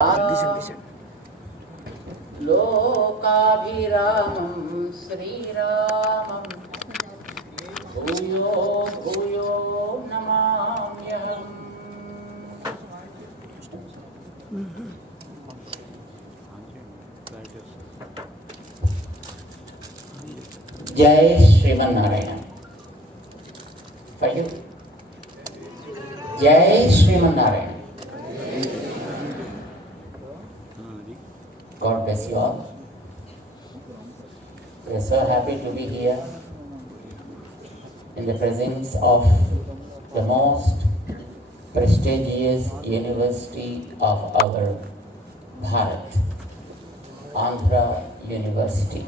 Listen. लोकाभिरामं श्रीरामं भूयो भूयो नमाम्यहम्। जय श्रीमन्नारायण। For you. जय Sriman Narayana. God bless you all. We are so happy to be here in the presence of the most prestigious university of our Bharat, Andhra University.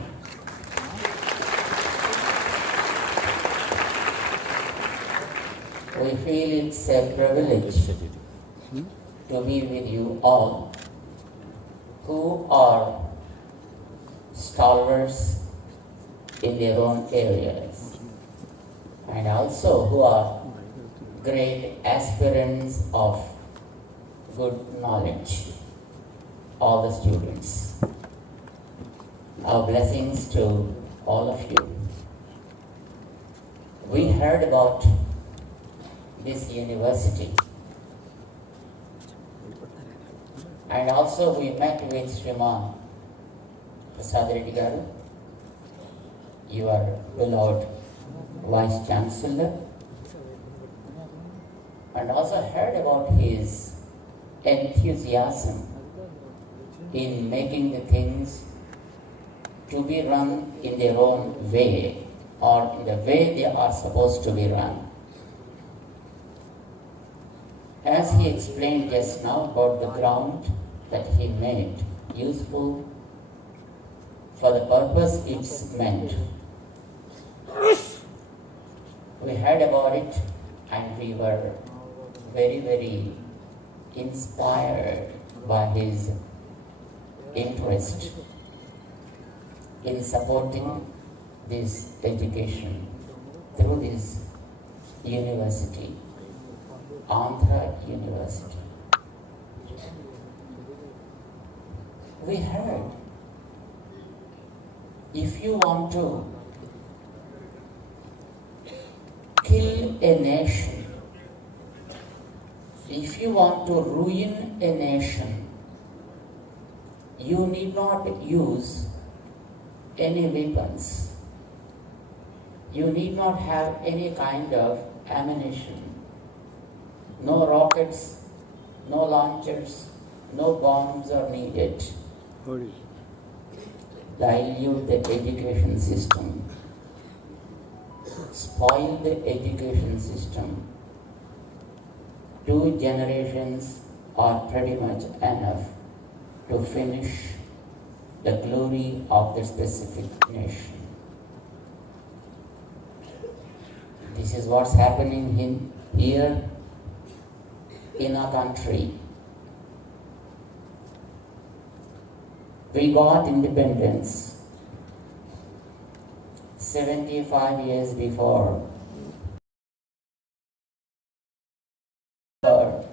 We feel it's a privilege to be with you all who are stalwarts in their own areas and also who are great aspirants of good knowledge, all the students. Our blessings to all of you. We heard about this university and also we met with Shriman Prasad Reddy Garu, your beloved Vice Chancellor, and also heard about his enthusiasm in making the things to be run in their own way or in the way they are supposed to be run. As he explained just now about the ground that he made useful for the purpose it's meant. We heard about it and we were very, very inspired by his interest in supporting this education through this university, Andhra University. We heard, if you want to kill a nation, if you want to ruin a nation, you need not use any weapons. You need not have any kind of ammunition. No rockets, no launchers, no bombs are needed. Dilute the education system, spoil the education system. 2 generations are pretty much enough to finish the glory of the specific nation. This is what's happening here in our country. We got independence 75 years before. For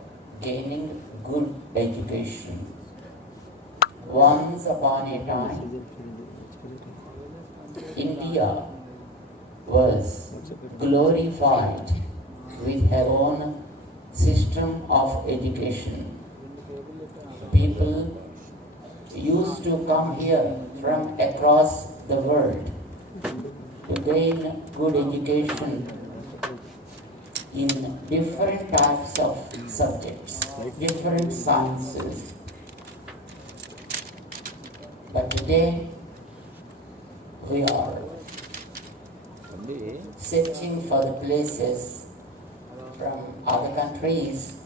gaining good education. Once upon a time, India was glorified with her own system of education. People used to come here from across the world to gain good education in different types of subjects, different sciences. But today we are searching for the places from other countries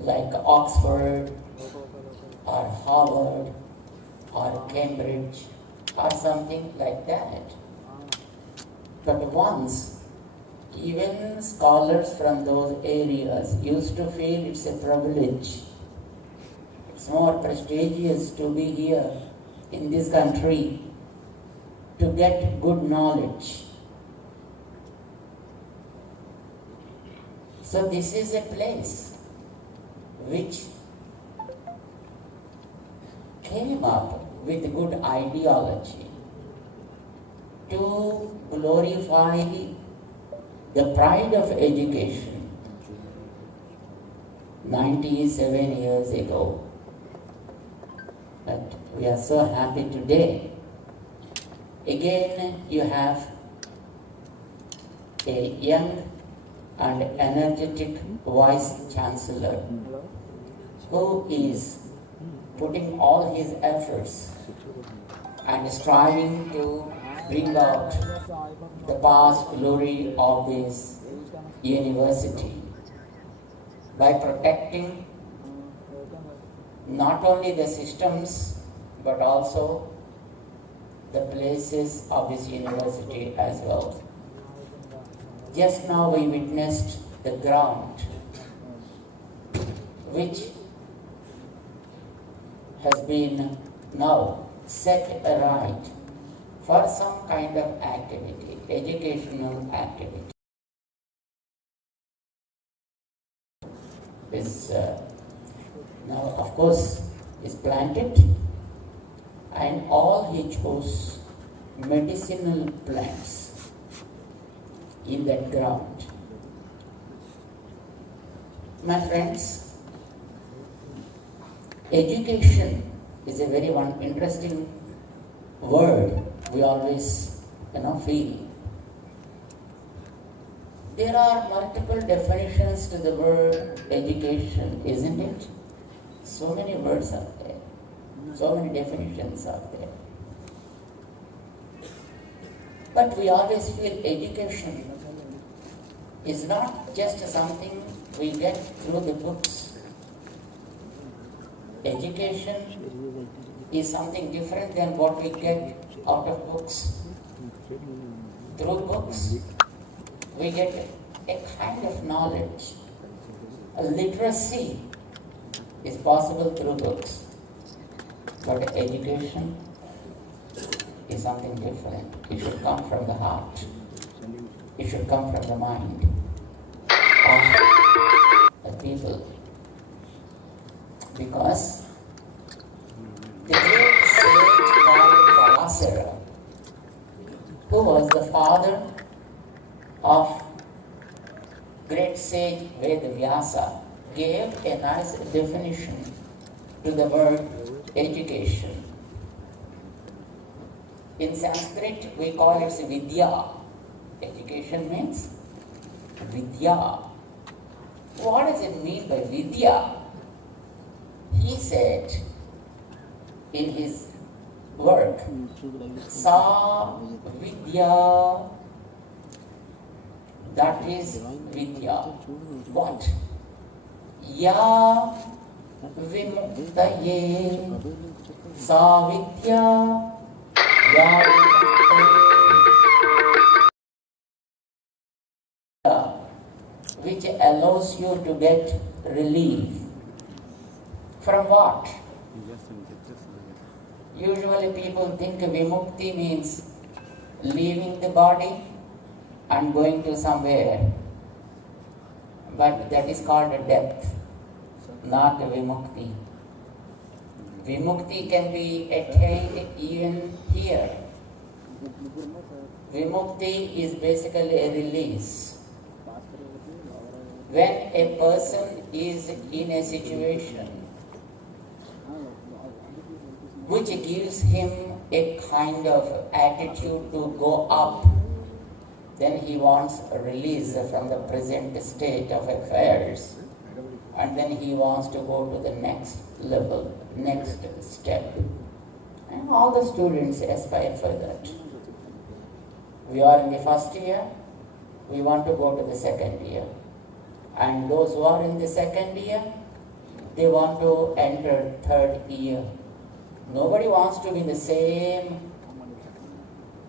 like Oxford or Harvard or Cambridge or something like that. But once, even scholars from those areas used to feel it's a privilege. It's more prestigious to be here in this country to get good knowledge. So this is a place which came up with good ideology to glorify the pride of education 97 years ago. But we are so happy today. Again, you have a young and energetic Vice Chancellor who is putting all his efforts and striving to bring out the past glory of this university by protecting not only the systems but also the places of this university as well. Just now we witnessed the ground which has been now set right for some kind of activity, educational activity. Is now of course is planted, and all he chose medicinal plants in that ground. My friends, education is a very one interesting word we always feel. There are multiple definitions to the word education, isn't it? So many words are there, so many definitions are there. But we always feel education is not just something we get through the books. Education is something different than what we get out of books. Through books, we get a kind of knowledge. A literacy is possible through books. But education is something different. It should come from the heart. It should come from the mind of the people. Because the great sage called Parasara, who was the father of great sage Vyasa, gave a nice definition to the word education. In Sanskrit, we call it Vidya. Education means Vidya. What does it mean by Vidya? He said in his work, Sa Vidya, that is Vidya. What? Ya Vimuktaye Sa Vidya Ya Vimuktaye, which allows you to get relief. From what? Usually people think Vimukti means leaving the body and going to somewhere. But that is called a death, not a Vimukti. Vimukti can be attained even here. Vimukti is basically a release. When a person is in a situation which gives him a kind of attitude to go up, then he wants a release from the present state of affairs, and then he wants to go to the next level, next step. And all the students aspire for that. We are in the first year, we want to go to the second year. And those who are in the second year, they want to enter third year. Nobody wants to be in the same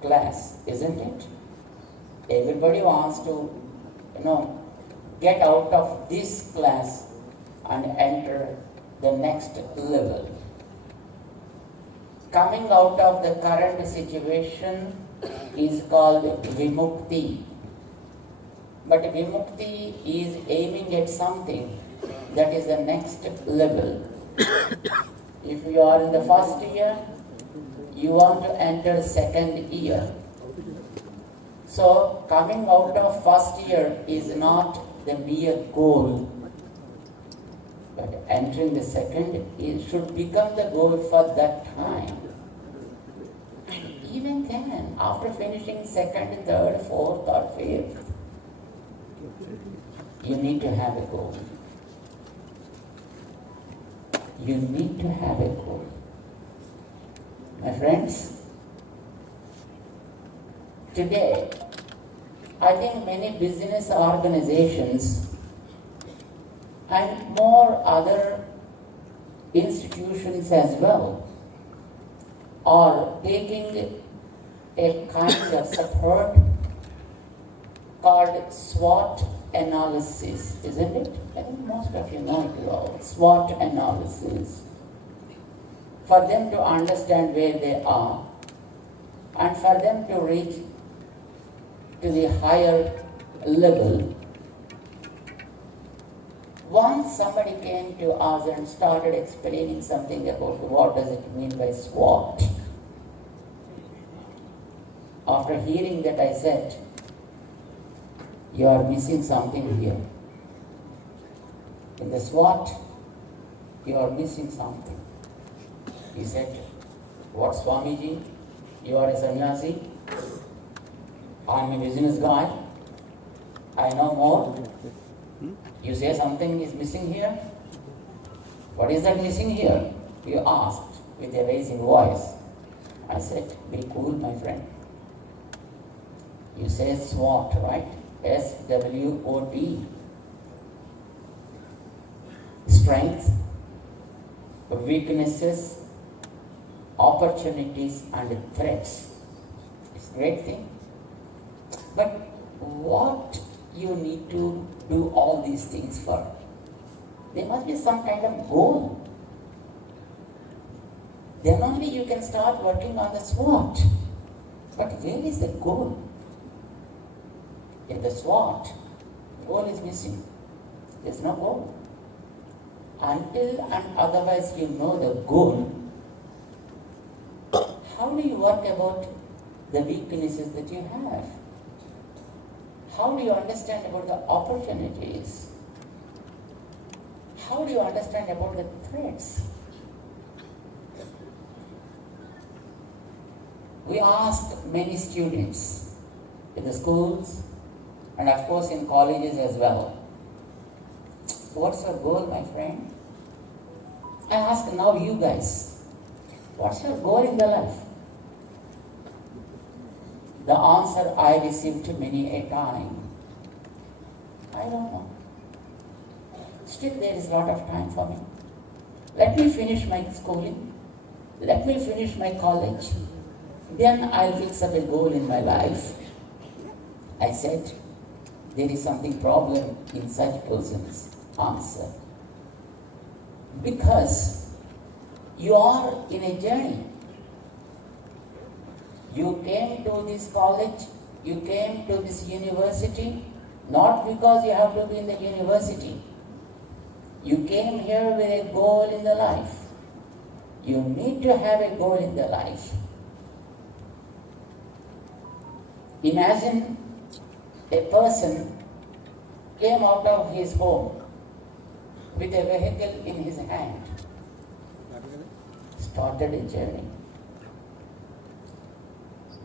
class, isn't it? Everybody wants to, get out of this class and enter the next level. Coming out of the current situation is called Vimukti. But Vimukti is aiming at something that is the next level. If you are in the first year, you want to enter second year. So coming out of first year is not the mere goal, but entering the second, it should become the goal for that time. Even then, after finishing second, third, fourth or fifth, you need to have a goal. You need to have a goal. My friends, today, I think many business organizations and more other institutions as well are taking a kind of support called SWOT analysis, isn't it? I think most of you know it well. SWOT analysis. For them to understand where they are and for them to reach to the higher level. Once somebody came to us and started explaining something about what does it mean by SWOT. After hearing that, I said, you are missing something here. In the SWOT, you are missing something. He said, what, Swamiji? You are a sannyasi? I'm a business guy. I know more. You say something is missing here? What is that missing here? You asked with a raising voice. I said, be cool, my friend. You say SWOT, right? SWOT. Strength, weaknesses, opportunities and threats. It's a great thing. But what you need to do all these things for? There must be some kind of goal. Then only you can start working on the SWOT. But where is the goal? In the SWOT, goal is missing. There's no goal. Until and otherwise you know the goal, how do you work about the weaknesses that you have? How do you understand about the opportunities? How do you understand about the threats? We ask many students in the schools and of course in colleges as well, what's your goal, my friend? I ask now you guys, what's your goal in the life? The answer I received many a time, I don't know. Still there is a lot of time for me. Let me finish my schooling. Let me finish my college. Then I'll fix up a goal in my life. I said, there is something problem in such person's answer. Because you are in a journey. You came to this college, you came to this university, not because you have to be in the university. You came here with a goal in the life. You need to have a goal in the life. Imagine a person came out of his home with a vehicle in his hand, started a journey.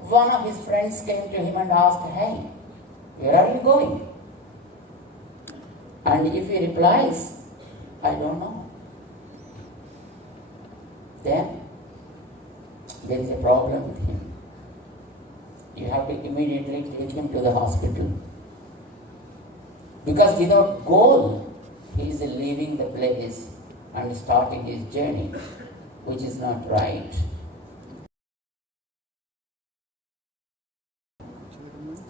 One of his friends came to him and asked, hey, where are you going? And if he replies, I don't know, then there is a problem with him. You have to immediately take him to the hospital. Because without goal, he is leaving the place and starting his journey, which is not right.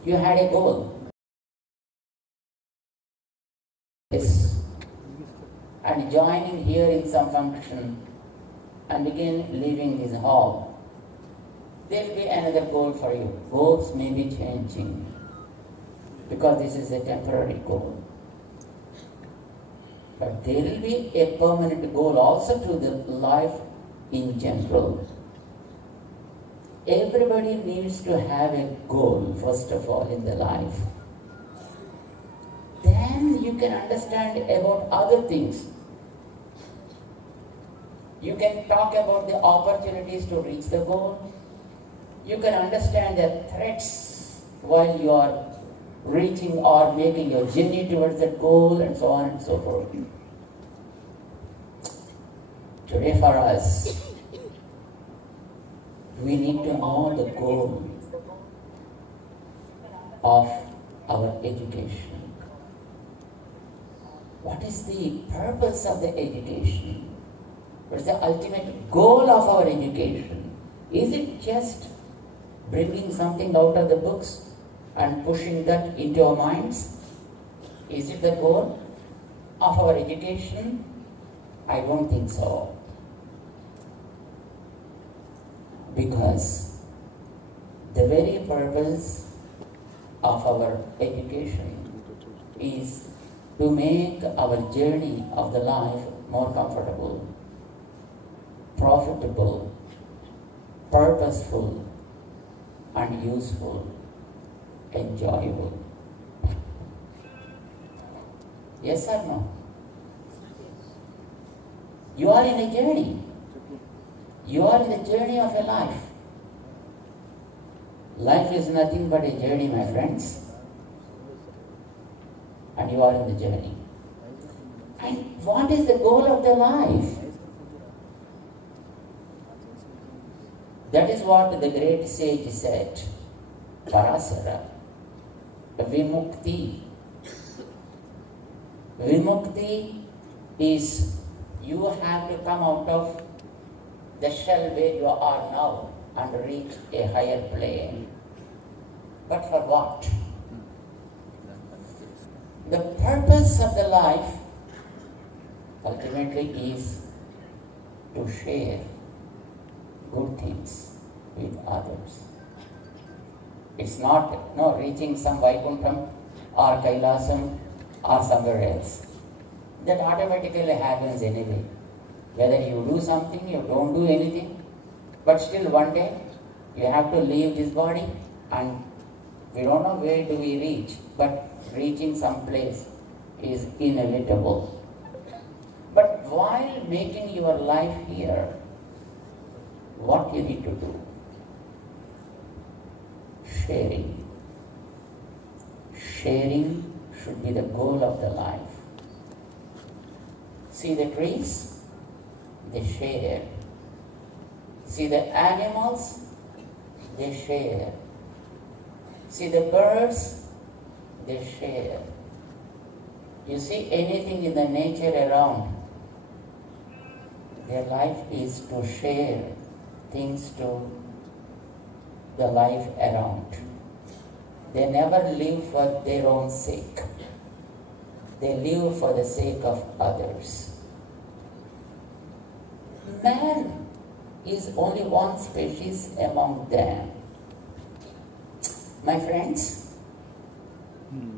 You had a goal. Yes. And joining here in some function and again leaving his hall. There will be another goal for you. Goals may be changing because this is a temporary goal. But there will be a permanent goal also to the life in general. Everybody needs to have a goal, first of all, in their life. Then you can understand about other things. You can talk about the opportunities to reach the goal. You can understand the threats while you are reaching or making your journey towards that goal, and so on and so forth. Today for us, we need to know the goal of our education. What is the purpose of the education? What is the ultimate goal of our education? Is it just bringing something out of the books and pushing that into our minds? Is it the goal of our education? I don't think so. Because the very purpose of our education is to make our journey of the life more comfortable, profitable, purposeful, and useful, enjoyable. Yes or no? You are in a journey. You are in the journey of a life. Life is nothing but a journey, my friends. And you are in the journey. And what is the goal of the life? That is what the great sage said, Parasara. Vimukti. Vimukti is you have to come out of the shell where you are now and reach a higher plane. But for what? The purpose of the life ultimately is to share good things with others. It's not reaching some Vaikuntham or Kailasam or somewhere else. That automatically happens anyway. Whether you do something, you don't do anything, but still one day you have to leave this body, and we don't know where do we reach, but reaching some place is inevitable. But while making your life here, what you need to do? Sharing. Sharing should be the goal of the life. See the trees? They share. See the animals? They share. See the birds? They share. You see anything in the nature around, their life is to share things to the life around. They never live for their own sake. They live for the sake of others. Man is only one species among them. My friends,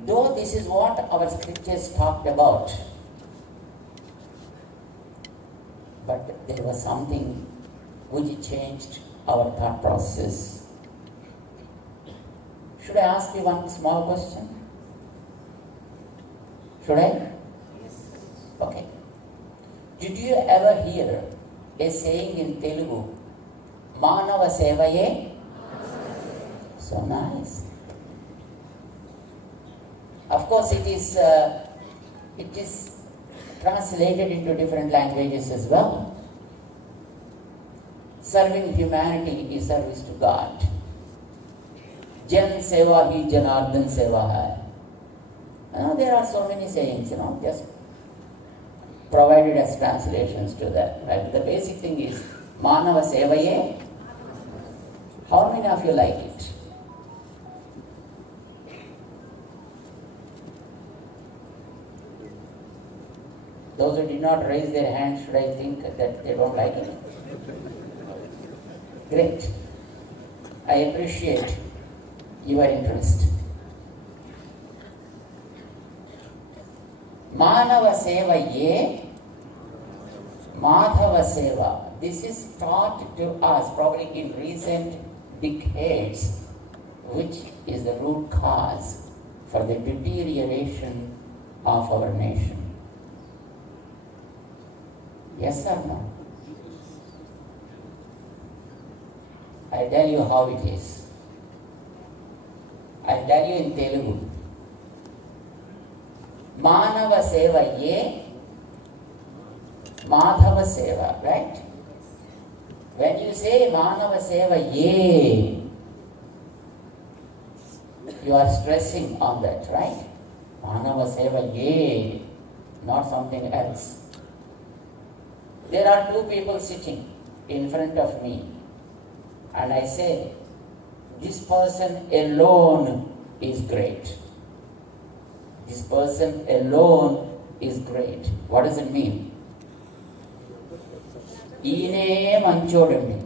though this is what our scriptures talked about, but there was something which changed our thought process. Should I ask you one small question? Should I? Yes. Okay. Did you ever hear a saying in Telugu, Manava Sevaye? So nice. Of course, it is translated into different languages as well. Serving humanity is service to God. Jan Seva hi Janardhan Seva hai. There are so many sayings, just provided as translations to that. Right? The basic thing is Manava Sevaye. How many of you like it? Those who did not raise their hands, should I think that they don't like it? Great. I appreciate your interest. Manava Seva Ye, Madhava Seva. this is taught to us probably in recent decades, which is the root cause for the deterioration of our nation. Yes or no? I'll tell you how it is. I'll tell you in Telugu. Manava seva ye, Madhava seva, right? When you say Manava seva ye, you are stressing on that, right? Manava seva ye, not something else. There are two people sitting in front of me, and I say, this person alone is great. This person alone is great. What does it mean? ఈయనే మంచోడండి.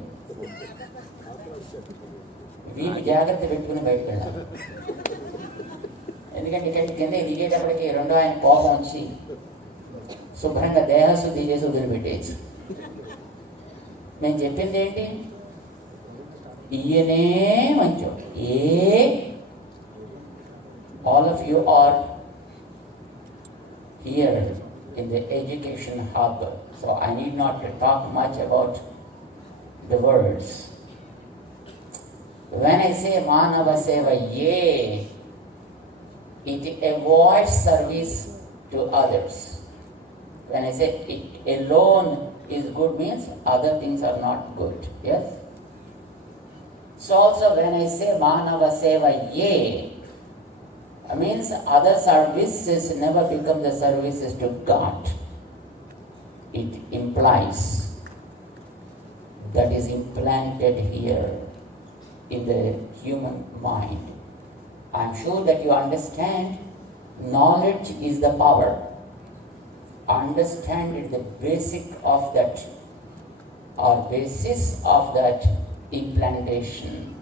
వీళ్ళు జాగ్రత్త పెట్టుకుని బయటకు వెళ్ళాలి. ఎందుకంటే ఇక్కడ కింద దిగేటప్పటికి రెండో ఆయన కోపం వచ్చి శుభ్రంగా దేహశుద్ధి చేసి వదిలిపెట్టేసి. నేను చెప్పింది ఏంటి? ఈయనే మంచోడు. All of you are here in the education hub, so I need not to talk much about the words. When I say Manava Seva Ye, it avoids service to others. When I say it alone is good, means other things are not good. Yes? So also when I say Manava Seva Ye, means other services never become the services to God. It implies, that is implanted here in the human mind. I am sure that you understand knowledge is the power. Understand it, the basic of that, or basis of that implantation.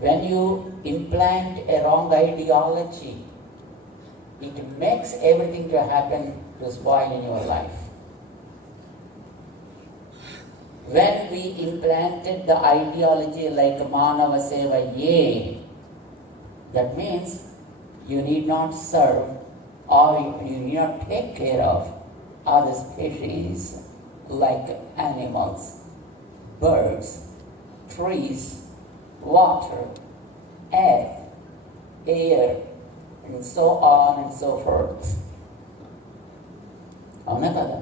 When you implant a wrong ideology, it makes everything to happen to spoil in your life. When we implanted the ideology like Manava Seva Ye, that means you need not serve or you need not take care of other species like animals, birds, trees, water, earth, air, and so on and so forth. అవునా కదా?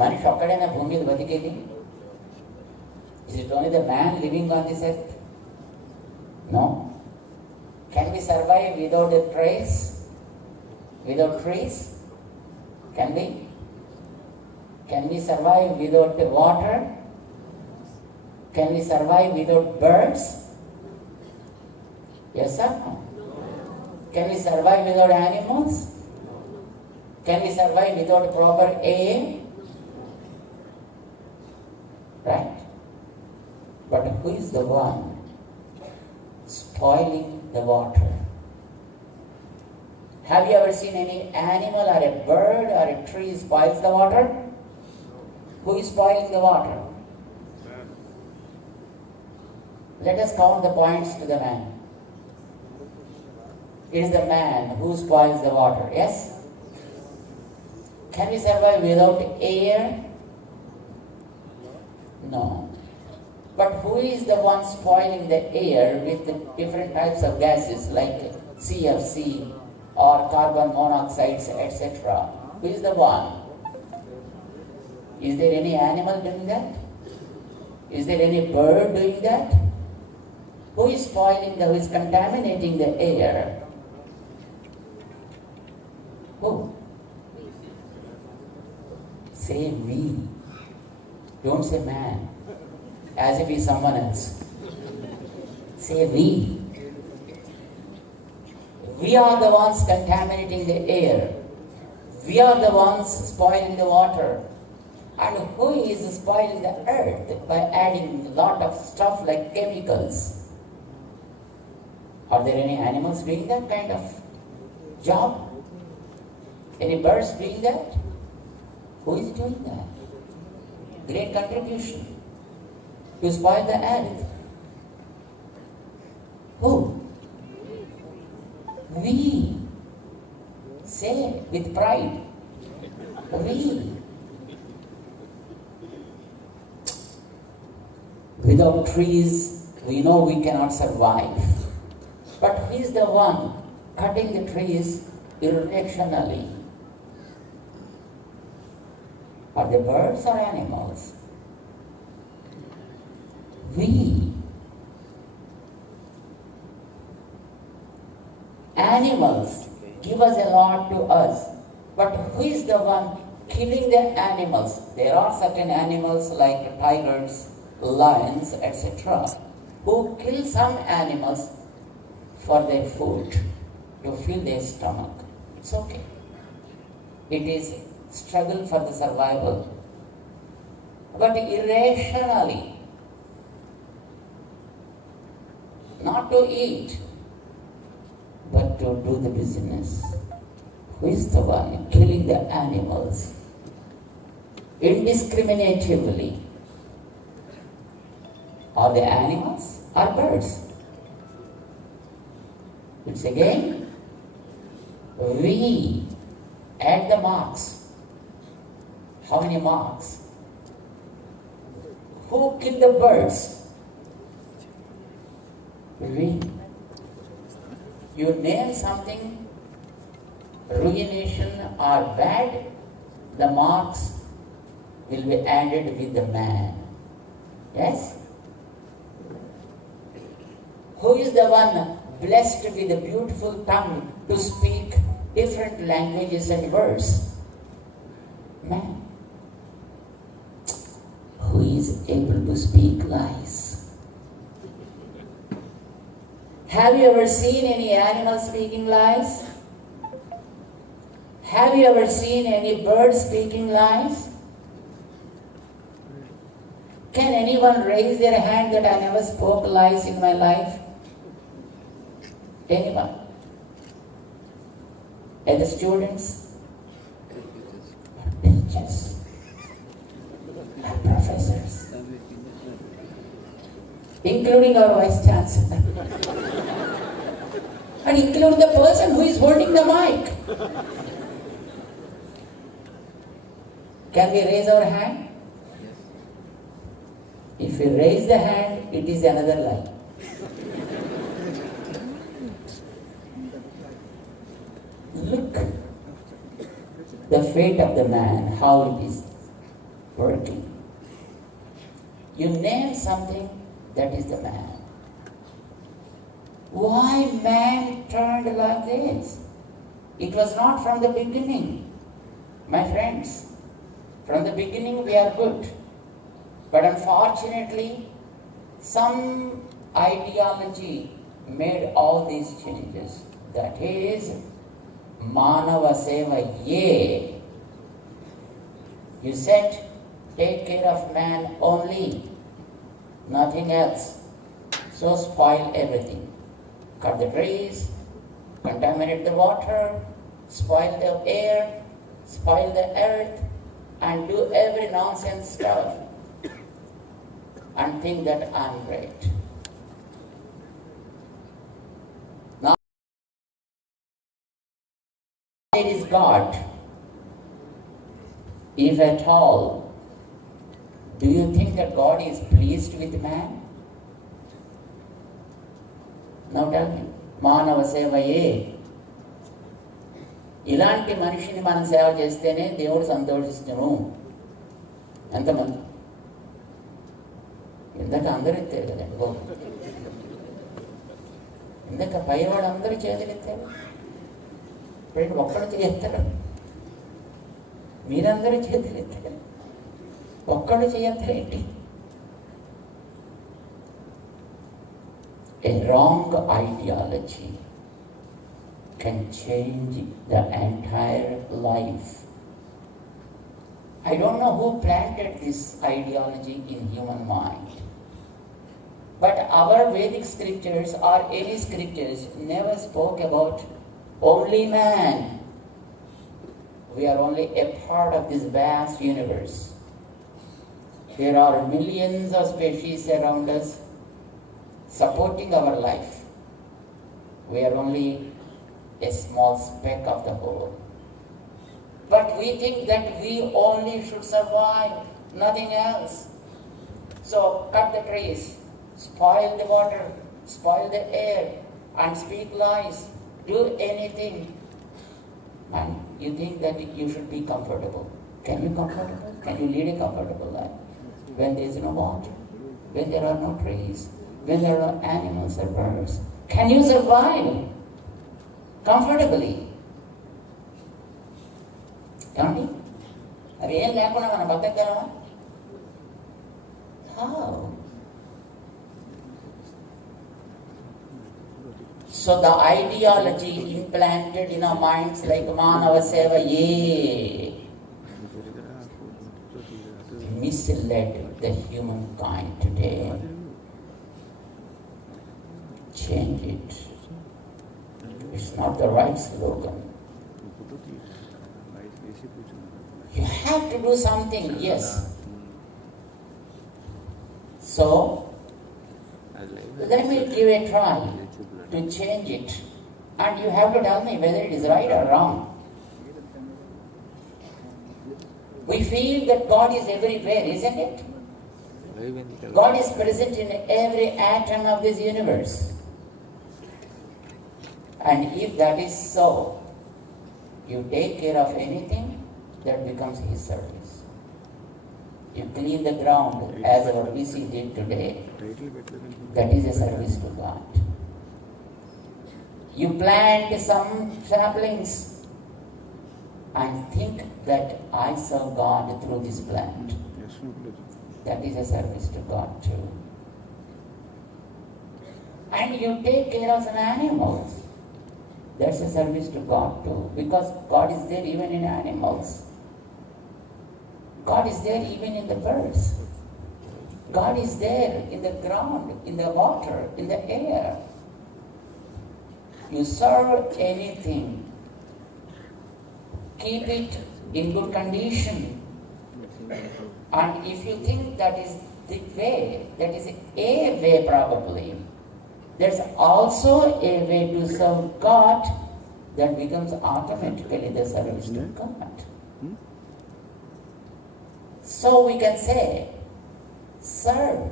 మనిషి ఒక్కడైనా భూమి మీద బతికేది? Is it only the man living on this earth? No. Can we survive without a trace? Without trees? Can we? Can we survive without water? Can we survive without birds? Yes or no? Can we survive without animals? Can we survive without proper air? Right? But who is the one spoiling the water? Have you ever seen any animal or a bird or a tree spoils the water? Who is spoiling the water? Let us count the points to the man. It is the man who spoils the water, yes? Can we survive without air? No. But who is the one spoiling the air with the different types of gases like CFC or carbon monoxides, etc.? Who is the one? Is there any animal doing that? Is there any bird doing that? Who is spoiling who is contaminating the air? Who? Say we. Don't say man, as if he's someone else. Say we. We are the ones contaminating the air. We are the ones spoiling the water. And who is spoiling the earth by adding a lot of stuff like chemicals? Are there any animals doing that kind of job? Any birds doing that? Who is doing that? Great contribution to spoil the earth. Who? We. Say with pride. We. Without trees, we know we cannot survive. But who is the one cutting the trees irrationally? Are they birds or animals? We. Animals give us a lot to us. But who is the one killing the animals? There are certain animals like tigers, lions, etc., who kill some animals for their food, to fill their stomach. It's okay. It is struggle for the survival. But irrationally, not to eat, but to do the business. Who is the one killing the animals indiscriminatively? Are they animals or birds? It's again, we add the marks. How many marks? Who killed the birds? We. You name something ruination or bad, the marks will be added with the man. Yes? Who is the one blessed with a beautiful tongue to speak different languages and words? Man. Who is able to speak lies? Have you ever seen any animal speaking lies? Have you ever seen any bird speaking lies? Can anyone raise their hand that I never spoke lies in my life? Anyone? And the students? Teachers. And professors. Including our Vice Chancellor. And including the person who is holding the mic. Can we raise our hand? If we raise the hand, it is another lie. Look, the fate of the man, how it is working. You name something, that is the man. Why man turned like this? It was not from the beginning. My friends, from the beginning we are good. But unfortunately, some ideology made all these changes. That is, Manava Seva Ye. You said, take care of man only, nothing else. So spoil everything. Cut the trees, contaminate the water, spoil the air, spoil the earth, and do every nonsense stuff. And think that I'm great. Now, it is God. If at all, do you think that God is pleased with man? Now tell me. Manava Sevaye. ఇలాంటి మనిషిని మనం సేవ చేస్తేనే దేవుడు సంతోషించను. ఎంతమంది? ఇందాక అందరూ ఎత్తారు కదండి బాబు. ఇందాక పైవాడు అందరూ చేతులు ఎత్తారు. ఇప్పుడు ఒక్కడు చేయెత్తారు. మీరందరూ చేతులు ఎత్తారు. ఒక్కడు చేయెత్తారేంటి? A wrong ideology can change the entire life. I don't know who planted this ideology in human mind. But our Vedic scriptures or any scriptures never spoke about only man. We are only a part of this vast universe. There are millions of species around us supporting our life. We are only a small speck of the whole. But we think that we only should survive, nothing else. So cut the trees, spoil the water, spoil the air, and speak lies, do anything. And you think that you should be comfortable. Can you comfortable? Can you lead a comfortable life? When there is no water, when there are no trees, when there are no animals or birds, can you survive comfortably? ఏమండి అవి ఏం లేకుండా మనం బతకగలమా? How? So the ideology implanted in our minds like Manava Seva misled the humankind today. Change it. It's not the right slogan. You have to do something, yes. So, let me give a try to change it. And you have to tell me whether it is right or wrong. We feel that God is everywhere, isn't it? God is present in every atom of this universe. And if that is so, you take care of anything, that becomes His service. You clean the ground as our VC did today. That is a service to God. You plant some saplings and think that I serve God through this plant. That is a service to God too. And you take care of some animals. That's a service to God too. Because God is there even in animals. God is there even in the birds. God is there in the ground, in the water, in the air. You serve anything. Keep it in good condition. And if you think that is the way, that is a way probably, there's also a way to serve God that becomes automatically the service to God. So we can say, serve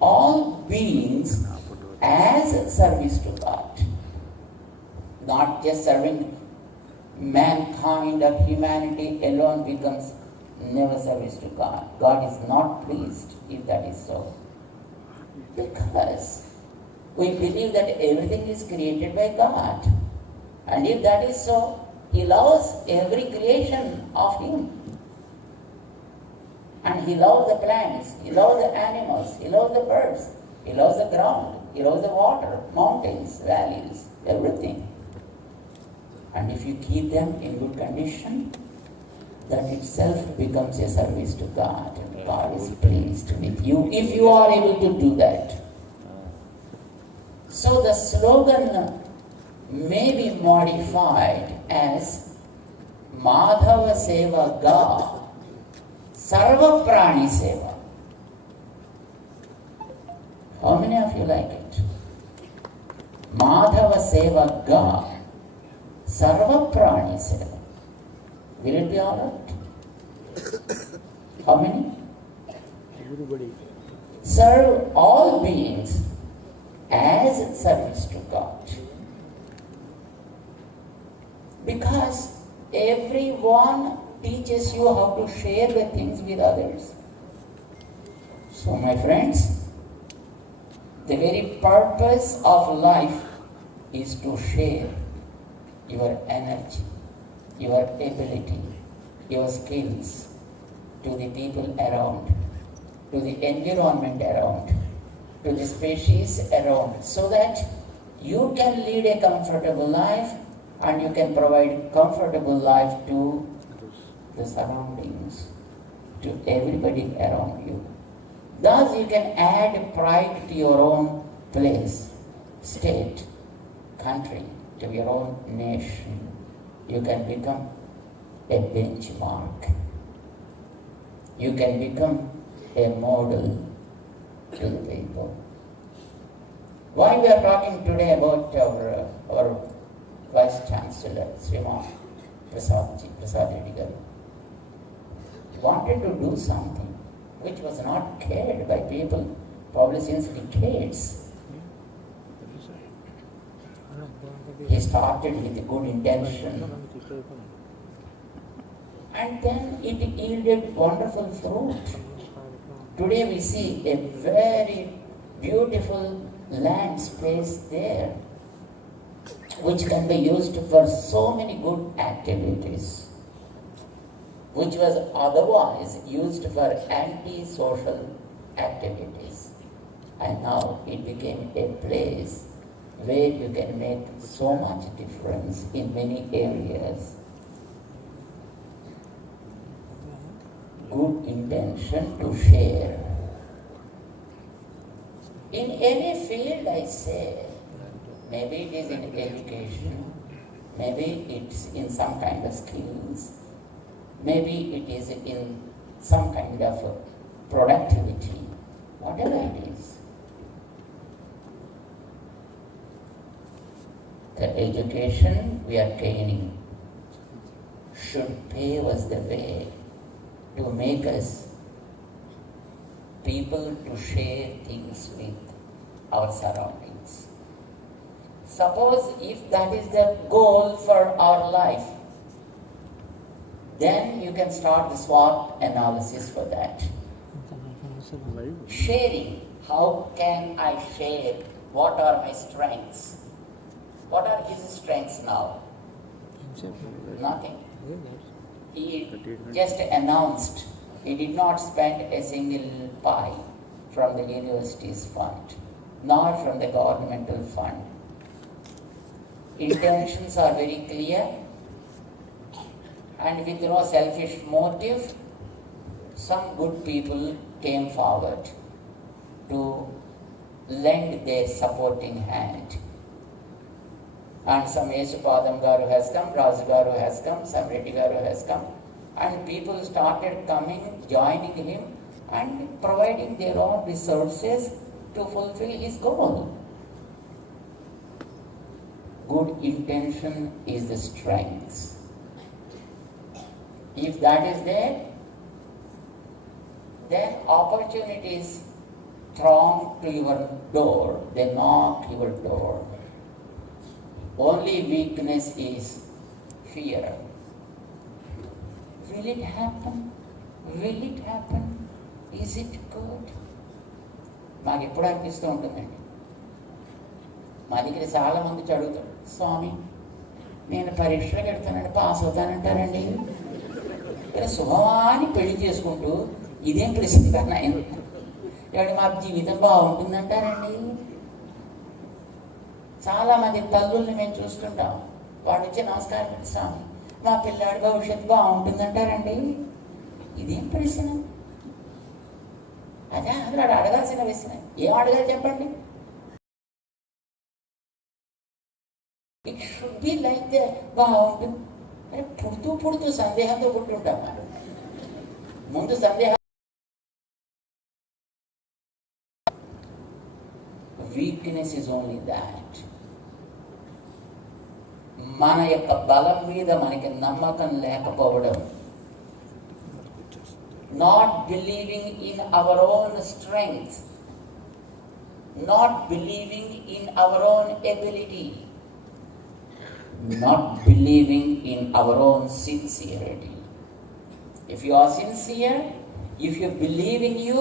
all beings as service to God. Not just serving mankind or humanity alone becomes never service to God. God is not pleased if that is so. Because we believe that everything is created by God. And if that is so, He loves every creation of Him. And He loves the plants, He loves the animals, He loves the birds, He loves the ground, He loves the water, mountains, valleys, everything. And if you keep them in good condition, that itself becomes a service to God. And God is pleased with you if you are able to do that. So the slogan may be modified as Madhava Seva Ga Sarva Prani Seva. How many of you like it? Madhava Seva Ga Sarva Prani Seva. Will it be alright? How many? Everybody. Serve all beings as service to God. Because everyone teaches you how to share the things with others. So my friends, the very purpose of life is to share your energy, your ability, your skills to the people around, to the environment around, to the species around, so that you can lead a comfortable life and you can provide comfortable life to the surroundings, to everybody around you. Thus you can add pride to your own place, state, country, to your own nation. You can become a benchmark. You can become a model to the people. Why we are talking today about our Vice Chancellor, Srimati Prasad Reddy Garu, wanted to do something which was not cared by people probably since decades. He started with a good intention, and then it yielded wonderful fruit. Today we see a very beautiful land space there, which can be used for so many good activities, which was otherwise used for anti-social activities. And now it became a place where you can make so much difference in many areas. Good intention to share. In any field, I say, maybe it is in education, maybe it's in some kind of skills, maybe it is in some kind of productivity, whatever it is. The education we are gaining should pave us the way to make us people to share things with our surroundings. Suppose if that is the goal for our life, then you can start the SWOT analysis for that. Sharing. How can I share? What are my strengths? What are his strengths now? Nothing. He just announced he did not spend a single pie from the university's fund, nor from the governmental fund. Intentions are very clear, and with no selfish motive, some good people came forward to lend their supporting hand. And some Yesupadam Garu has come, Razu Garu has come, some Reddy Garu has come, and people started coming, joining him, and providing their own resources to fulfill his goal. Good intention is the strength. If that is there, then opportunities throng to your door, they knock your door. Only weakness is fear. Will it happen? Will it happen? Is it good? మాకు ఎప్పుడు అనిపిస్తూ ఉంటుందండి. మా దగ్గర చాలా మంది చదువుతారు, స్వామి నేను పరీక్షలు పెడతానండి, పాస్ అవుతానంటారండి. శుభమా అని పెళ్లి చేసుకుంటూ ఇదేం ప్రశ్న కన్నా ఎవరి మా జీవితం బాగుంటుందంటారండి. చాలా మంది తల్లుల్ని మేము చూస్తుంటాం, వాడు వచ్చి నమస్కారం పెట్టి స్వామి మా పిల్లాడి భవిష్యత్తు బాగుంటుందంటారండి. ఇదేం ప్రశ్న? అదే అందులో అడగాల్సిన ప్రశ్న. ఏం అడగాలి చెప్పండి? It should be like they. బాగుంటుంది అని పుడుతూ సందేహంతో పుట్టుంటాం. ముందు సందేహం. Weakness is only that. మన యొక్క బలం మీద మనకి నమ్మకం లేకపోవడం, not believing in our own strength, not believing in our own ability, not believing in our own sincerity. If you are sincere, if you believe in you,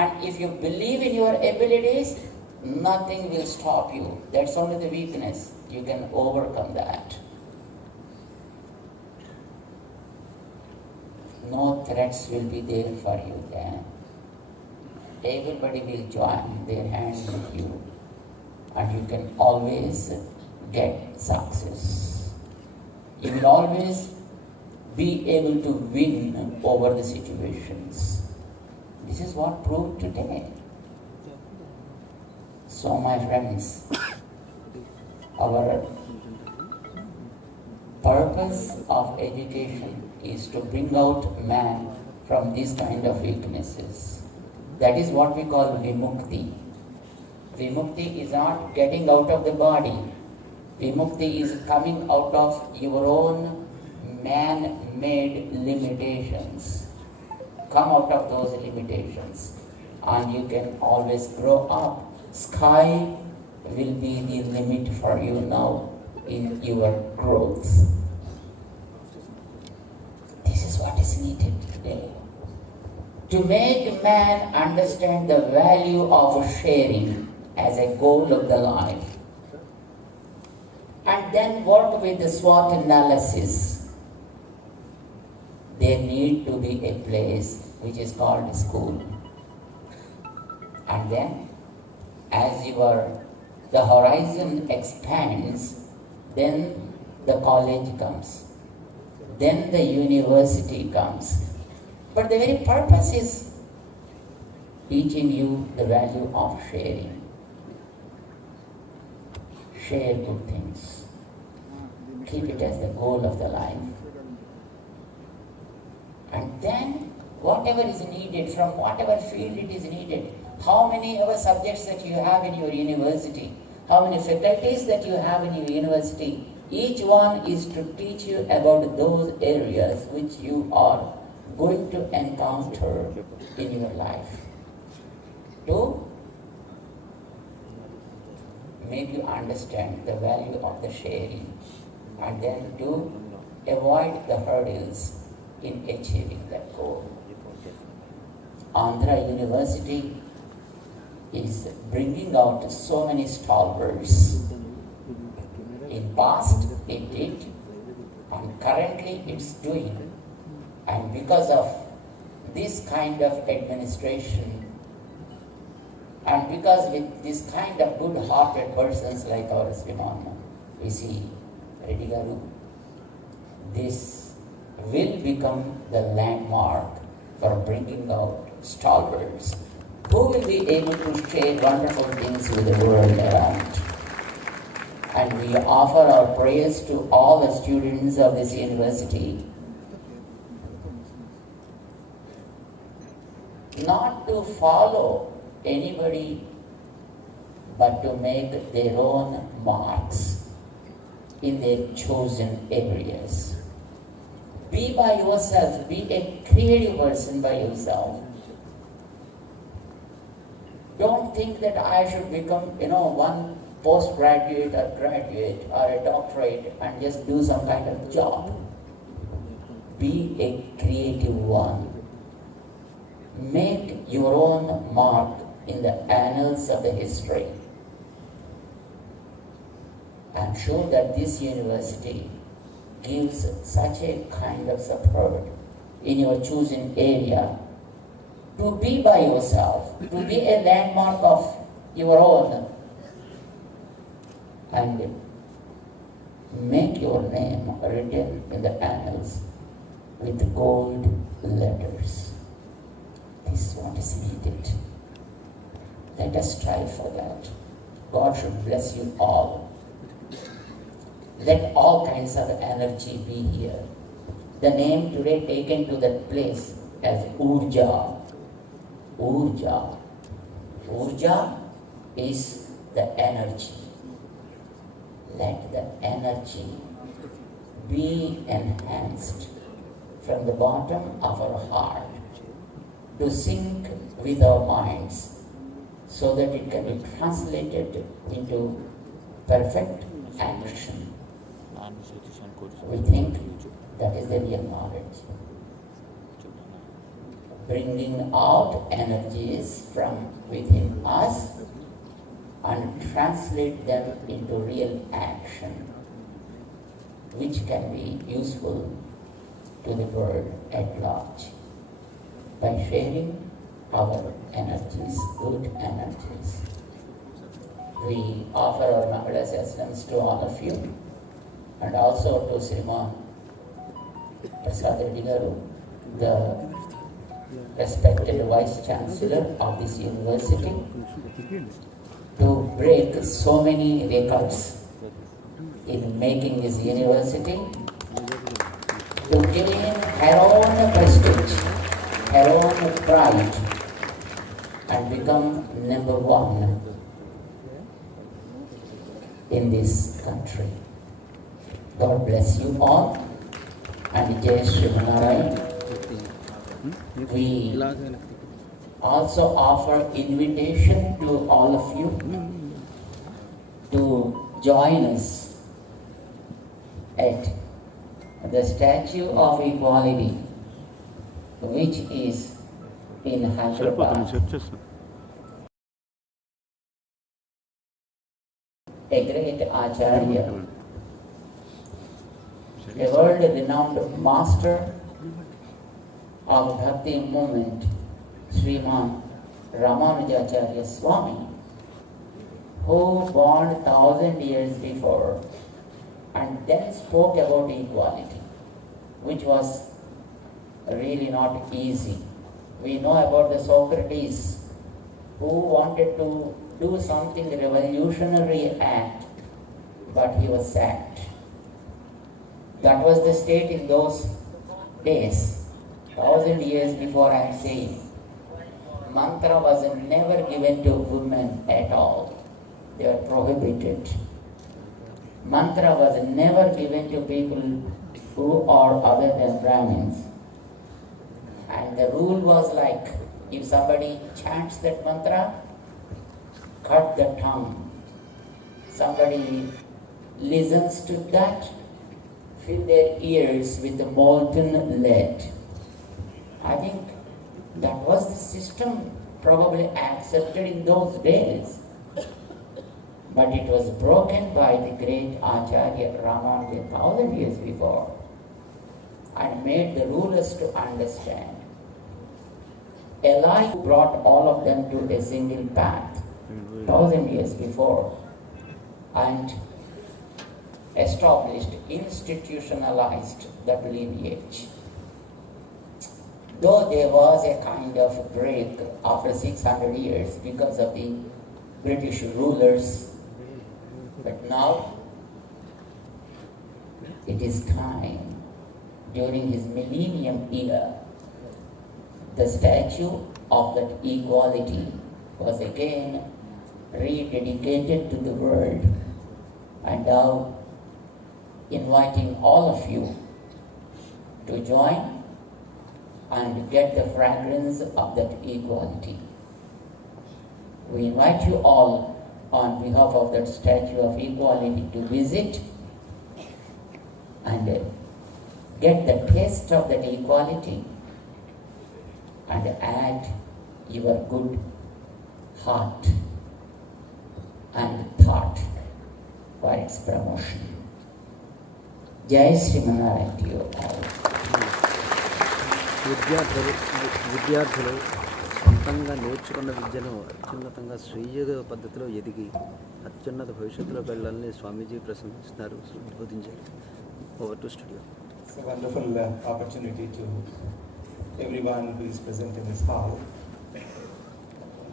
and if you believe in your abilities, nothing will stop you. That's only the weakness. You can overcome that. No threats will be there for you then. Everybody will join their hands with you, and you can always get success. You will always be able to win over the situations. This is what proved today. So my friends, our purpose of education is to bring out man from these kind of weaknesses. That is what we call vimukti. Vimukti is not getting out of the body. Vimukti is coming out of your own man-made limitations. Come out of those limitations and you can always grow up. Sky will be the limit for you now in your growth. This is what is needed today. To make man understand the value of sharing as a goal of the life, and then work with the SWOT analysis, there need to be a place which is called school. And then, as the horizon expands, then the college comes, then the university comes. But the very purpose is teaching you the value of sharing. Share good things. Keep it as the goal of the life. And then, whatever is needed, from whatever field it is needed, how many other subjects that you have in your university, how many faculties that you have in your university, each one is to teach you about those areas which you are going to encounter in your life, to make you understand the value of the sharing, and then to avoid the hurdles in achieving that goal. Andhra University is bringing out so many stalwarts. In past it did, and currently it's doing. And because of this kind of administration, and because with this kind of good-hearted persons like our Srimana, we see Reddy Garu, this will become the landmark for bringing out stalwarts who will be able to share wonderful things with the world around. And we offer our prayers to all the students of this university, not to follow anybody, but to make their own marks in their chosen areas. Be by yourself, be a creative person by yourself. Don't think that I should become, one postgraduate or graduate or a doctorate and just do some kind of job. Be a creative one. Make your own mark in the annals of the history. I'm sure that this university gives such a kind of support in your chosen area to be by yourself, to be a landmark of your own, and make your name written in the annals with gold letters. This is what is needed. Let us strive for that. God should bless you all. Let all kinds of energy be here. The name today taken to that place as Urja. Urja. Urja is the energy. Let the energy be enhanced from the bottom of our heart to sync with our minds so that it can be translated into perfect action. We think that is the real knowledge. Bringing out energies from within us and translate them into real action, which can be useful to the world at large by sharing our energies, good energies. We offer our Mangalasasnams to all of you, and also to Sriman Prasad Reddy Garu, the respected Vice Chancellor of this university, to break so many records in making this university to gain her own prestige, her own pride, and become number one in this country. God bless you all, and Jai Shri Narayan. We also offer invitation to all of you to join us at the Statue of Equality, which is in Hyderabad. A great Acharya, a world-renowned master of Bhakti movement, Sriman Ramanujacharya Swami, who born 1,000 years before and then spoke about equality, which was really not easy. We know about the Socrates, who wanted to do something revolutionary act, but he was sacked. That was the state in those days, 1,000 years before. I am saying, mantra was never given to women at all. They were prohibited. Mantra was never given to people who are other than Brahmins. And the rule was like, if somebody chants that mantra, cut the tongue. Somebody listens to that, fill their ears with the molten lead. I think that was the system probably accepted in those days. But it was broken by the great Acharya Ramanuja 1,000 years before, and made the rulers to understand. Eli brought all of them to a single path 1,000 years before, and established, institutionalized that lineage. Though there was a kind of break after 600 years because of the British rulers, but now it is time, during his millennium era, the statue of that equality was again rededicated to the world, and now inviting all of you to join and get the fragrance of that equality. We invite you all on behalf of that Statue of Equality to visit and get the taste of that equality and add your good heart and thought for its promotion. Jai Shri Narayan to you all. విద్యార్థులు సొంతంగా నేర్చుకున్న విద్యను అత్యున్నతంగా స్వీయ పద్ధతిలో ఎదిగి అత్యున్నత భవిష్యత్తులోకి వెళ్ళాలని స్వామీజీ ప్రశంసిస్తున్నారు, ఉద్బోధించారు. Over to studio. It's a wonderful opportunity to everyone who is present in this hall.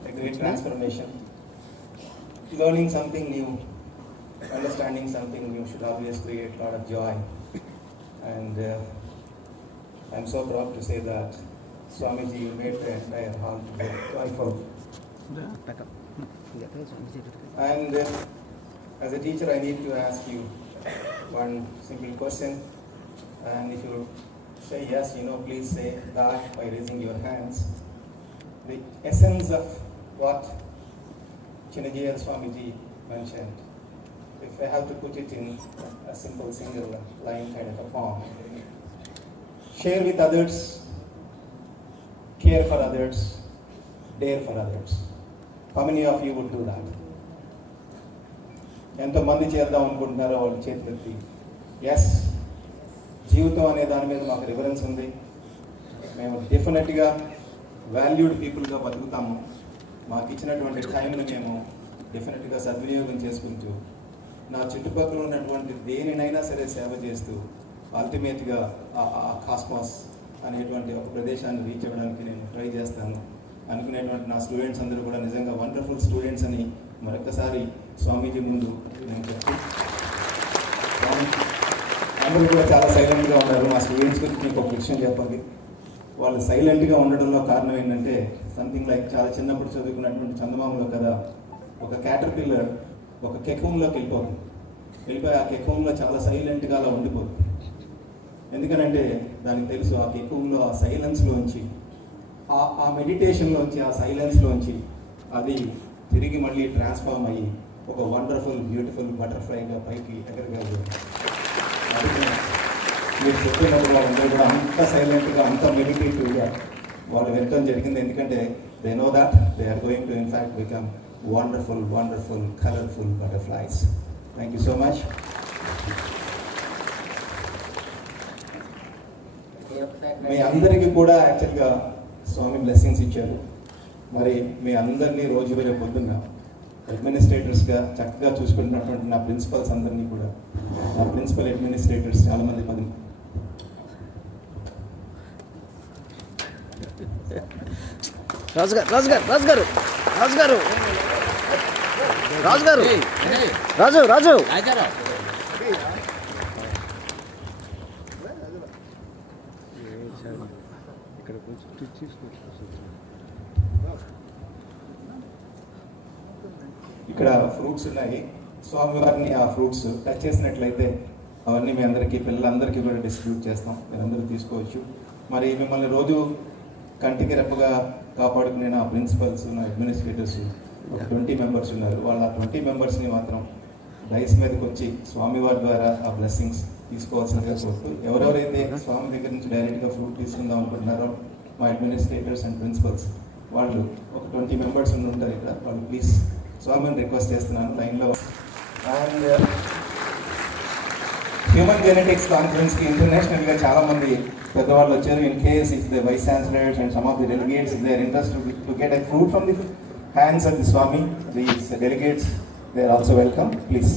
A great transformation. Learning something new, understanding something new should always create a lot of joy. And I'm so proud to say that Swamiji made the entire hall joyful. And as a teacher, I need to ask you one simple question. And if you say yes, please say that by raising your hands. The essence of what Chinna Swamiji mentioned, if I have to put it in a simple single line kind of a form: share with others, care for others, dare for others. How many of you would do that? ఎంతమంది చేద్దాం అనుకుంటున్నారో వాళ్ళు చేతులెత్తి. Yes, జీవితం అనే దాని మీద మాకు రిఫరెన్స్ ఉంది. మేము డెఫినెట్గా వాల్యూడ్ పీపుల్గా బతుకుతాము. మాకు ఇచ్చినటువంటి టైంని మేము డెఫినెట్గా సద్వినియోగం చేసుకుంటూ, నా చుట్టుపక్కల ఉన్నటువంటి దేనినైనా సరే సేవ చేస్తూ, అల్టిమేట్గా ఆ కాస్మాస్ అనేటువంటి ఒక ప్రదేశాన్ని రీచ్ అవ్వడానికి నేను ట్రై చేస్తాను అనుకునేటువంటి నా స్టూడెంట్స్ అందరూ కూడా నిజంగా వండర్ఫుల్ స్టూడెంట్స్ అని మరొకసారి స్వామీజీ ముందు నేను చెప్తూ, అందరూ కూడా చాలా సైలెంట్గా ఉన్నారు. మా స్టూడెంట్స్ గురించి మీకు ఒక విషయం చెప్పాలి. వాళ్ళు సైలెంట్గా ఉండడంలో కారణం ఏంటంటే సంథింగ్ లైక్ చాలా చిన్నప్పుడు చదువుకున్నటువంటి చందమామలో కదా, ఒక క్యాటర్పిల్లర్ ఒక కెకూన్లోకి వెళ్ళిపోయి ఆ కెకూన్లో చాలా సైలెంట్గా అలా ఉండిపోతుంది. ఎందుకనంటే దానికి తెలుసు ఆ కెకూన్లో ఆ సైలెన్స్లోంచి ఆ మెడిటేషన్లోంచి ఆ సైలెన్స్లోంచి అది తిరిగి మళ్ళీ ట్రాన్స్ఫార్మ్ అయ్యి ఒక వండర్ఫుల్ బ్యూటిఫుల్ బటర్ఫ్లైగా పైకి ఎగరగలదు. మీరు చెప్పినప్పుడు వాళ్ళందరూ కూడా అంత సైలెంట్గా అంత మెడిటేటివ్గా వాళ్ళు వినడం జరిగింది. ఎందుకంటే they know that they are going to in fact become wonderful wonderful colourful butterflies. Thank you so much. మీ అందరికీ కూడా యాక్చువల్గా స్వామి బ్లెస్సింగ్స్ ఇచ్చారు. మరి మీ అందరినీ రోజు రేపు పొద్దున్న అడ్మినిస్ట్రేటర్స్గా చక్కగా చూసుకుంటున్నటువంటి నా ప్రిన్సిపల్స్ అందరినీ కూడా, నా ప్రిన్సిపల్ అడ్మినిస్ట్రేటర్స్ చాలామంది రాజు గారు రాజు గారు రాజు గారు రాజు గారు రాజు గారు రాజు రాజు ఇక్కడ ఫ్రూట్స్ ఉన్నాయి. స్వామివారిని ఆ ఫ్రూట్స్ టచ్ చేసినట్లయితే అవన్నీ మీ అందరికీ పిల్లలందరికీ కూడా డిస్ట్రిబ్యూట్ చేస్తాం, మీరందరూ తీసుకోవచ్చు. మరి మిమ్మల్ని రోజు కంటికి రెప్పగా కాపాడుకునే నా ప్రిన్సిపల్స్, నా అడ్మినిస్ట్రేటర్స్ ఒక 20 మెంబర్స్ ఉన్నారు. వాళ్ళ 20 మెంబర్స్ని మాత్రం డైస్ మీదకి వచ్చి స్వామివారి ద్వారా ఆ బ్లెస్సింగ్స్ తీసుకోవాల్సిందిగా కోరుతూ, ఎవరెవరైతే స్వామి దగ్గర నుంచి డైరెక్ట్గా ఫ్రూట్ తీసుకుందాం అనుకుంటున్నారో మా అడ్మినిస్ట్రేటర్స్ అండ్ ప్రిన్సిపల్స్ వాళ్ళు ఒక 20 మెంబర్స్ ఉంటారు ఇక్కడ, వాళ్ళు ప్లీజ్ స్వామిని రిక్వెస్ట్ చేస్తున్నాను లైన్లో. అండ్ హ్యూమన్ జెనెటిక్స్ కాన్ఫరెన్స్కి ఇంటర్నేషనల్గా చాలామంది పెద్దవాళ్ళు వచ్చారు. In case if the vice chancellors and some of the delegates if they are interested to get a fruit from the hands of the Swami, these delegates they are also welcome please.